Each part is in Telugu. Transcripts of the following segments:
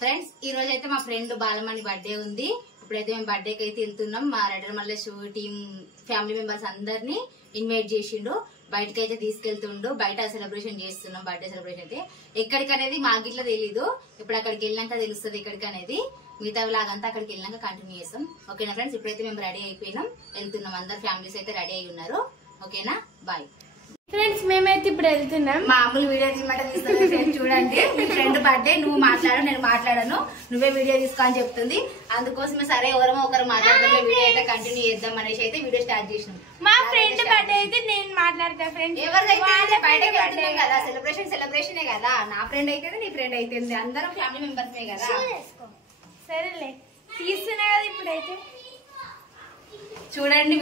ఫ్రెండ్స్ ఈ రోజు అయితే మా ఫ్రెండ్ బాలమణి బర్త్డే ఉంది. ఇప్పుడైతే మేము బర్త్డేకి అయితే వెళ్తున్నాం. మా రెడర్ మల్లేష్ టీం ఫ్యామిలీ మెంబర్స్ అందరినీ ఇన్వైట్ చేసిండు. బయటకి అయితే తీసుకెళ్తుండు. బయట సెలబ్రేషన్ చేస్తున్నాం. బర్త్డే సెలబ్రేషన్ అయితే ఎక్కడికి అనేది మాకు ఇట్లా తెలీదు. ఇప్పుడు అక్కడికి వెళ్ళాక తెలుస్తుంది ఎక్కడికి అనేది. మిగతా లాగంతా అక్కడికి వెళ్ళాక కంటిన్యూ చేస్తాం. ఓకేనా ఫ్రెండ్స్, ఇప్పుడైతే మేము రెడీ అయిపోయినాం, వెళ్తున్నాం. అందరు ఫ్యామిలీస్ అయితే రెడీ అయి ఉన్నారు. ఓకేనా, బాయ్ ఫ్రెండ్స్. మేమైతే ఇప్పుడు వెళ్తున్నాం. మామూలు వీడియో తీయమంటే తీస్తుంది. ఫ్రెండ్స్ చూడండి, మీ ఫ్రెండ్ బర్త్డే, నువ్వు మాట్లాడు నేను మాట్లాడను, నువ్వే వీడియో తీసుకో అని చెప్తుంది. అందుకోసమే సరే ఎవరమో ఒకరు మాట్లాడదాం, వీడియో అయితే కంటిన్యూ చేద్దాం అనేసి అయితే వీడియో స్టార్ట్ చేసినాం. మా ఫ్రెండ్ బర్త్డే అయితే నేను మాట్లాడతా. ఫ్రెండ్స్ ఎవరిదైతే బయటకి వెళ్తున్నాం కదా, సెలబ్రేషనే కదా. నా ఫ్రెండ్ అయితే నీ ఫ్రెండ్ అయితే అందరం ఫ్యామిలీ మెంబర్స్ కదా. సరేలే తీస్తున్నా కదా. ఇప్పుడైతే చూడండి,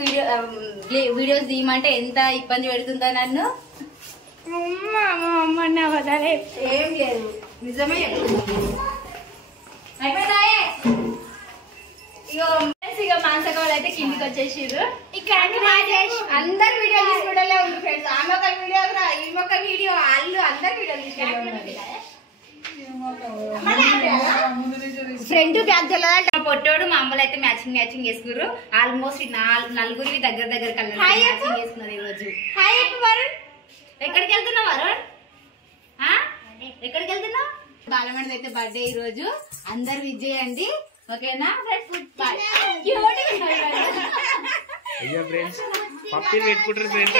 వీడియోస్ తీయమంటే ఎంత ఇబ్బంది పెడుతుందో నన్ను. ఏం లేదు, నిజమే. అయిపోయిందాయే. ఇక మానసక వాళ్ళు అయితే కిందికి వచ్చేసారు. అందరు వీడియో తీసుకుంటే ఉంది ఫ్రెండ్స్. ఆమె ఒక వీడియో, ఈమె ఒక వీడియో, వాళ్ళు అందరు వీడియో తీసుకుంటే ఫ్రంట్ బ్యాక్ తెల్లదంటే పొట్టోడు మా అమ్మలు అయితే మ్యాచింగ్ చేసుకున్నారు. ఆల్మోస్ట్ నలుగురికి దగ్గర కలర్ మ్యాచింగ్ చేసుకున్నారు ఈ రోజు. ఎక్కడికి వెళ్తున్నావు వరుణ్? ఎక్కడికి వెళ్తున్నావు? బాలమణి అయితే బర్త్డే ఈ రోజు, అందరు విజ్ చేయండి. ఓకేనా ఫ్రెండ్స్, పప్పి పెట్టుకుంటారు ఫ్రెండ్స్.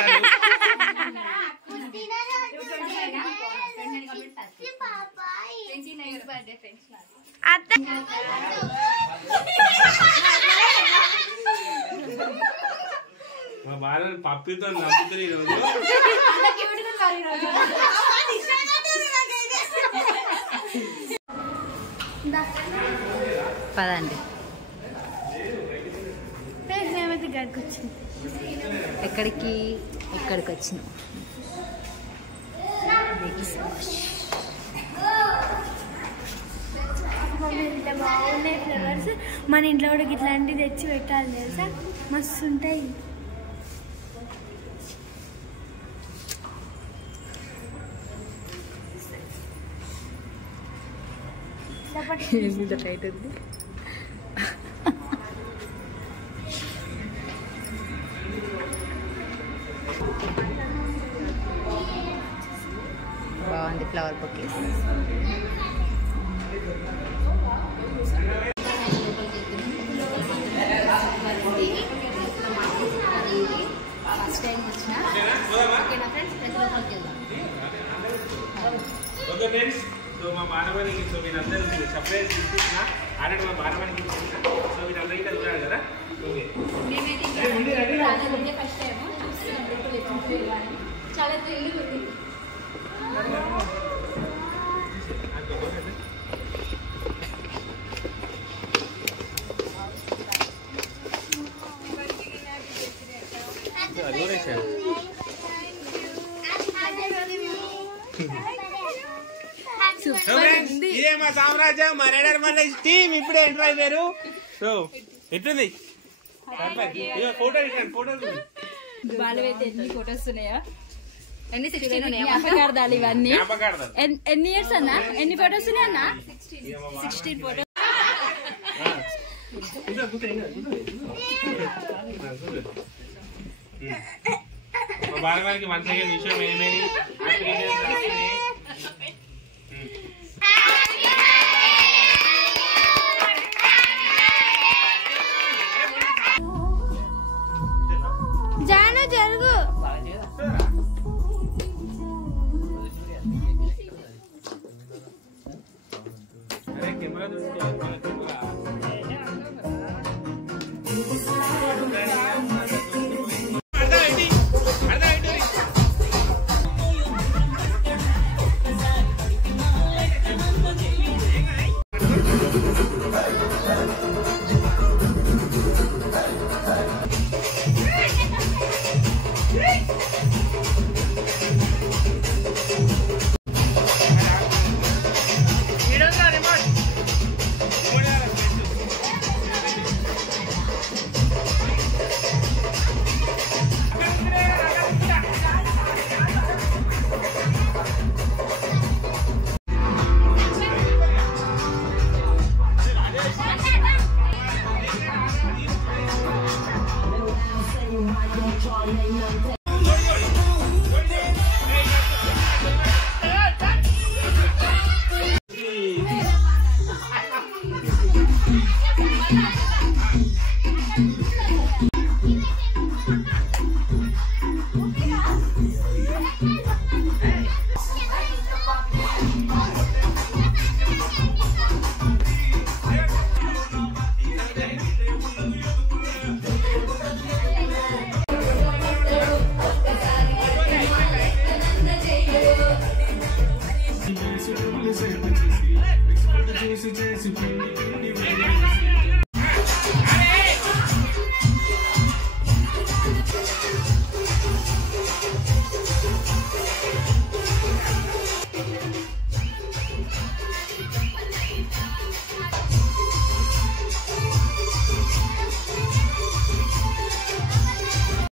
మా బాల పప్పితో నవ్వుతుంది ఈరోజు. పదండి. ఎక్కడికి వచ్చినాం? బాగున్నాయి ఫ్లవర్స్. మన ఇంట్లో కూడా ఇట్లాంటివి తెచ్చి పెట్టాలి తెలుసా, మస్తు ఉంటాయి. టైట్ ఉంది. బాగుంది ఫ్లవర్ బొకేస్. ఫస్ట్ టైం వచ్చిన. ఓకేనా ఫ్రెండ్స్, ఓకే ఫ్రెండ్స్, సో మా బాలమణికి, సో మీరందరూ సర్ప్రైజ్ తీసుకున్నా ఆల్రెడీ మా బాలమణికి, సో మీరందరూ ఇక్కడ ఉన్నారు కదా. ఫస్ట్ టైం చాలా థ్రిల్లింగ్ ఉంది. ఇదే మా సామ్రాజ్యం, మా రెడర్ మల్లేష్ టీం ఇప్పుడే ఎంటర్ అయిపోయారు. సో ఎట్లుంది ఫోటో? ఫోటోలు బాలవైతే ఎన్ని ఫొటోస్ ఉన్నాయా? ఎన్ని 16 ఉన్నాయా? ఇవన్నీ ఎన్ని ఇయర్స్ అన్నా? ఎన్ని ఫొటోస్ ఉన్నాయి అన్నా? 16 ఫొటోస్. మా బాలమణికి వన్స్ అగైన్ విషయం ఏమేమి జాను జరుగు. Camera simple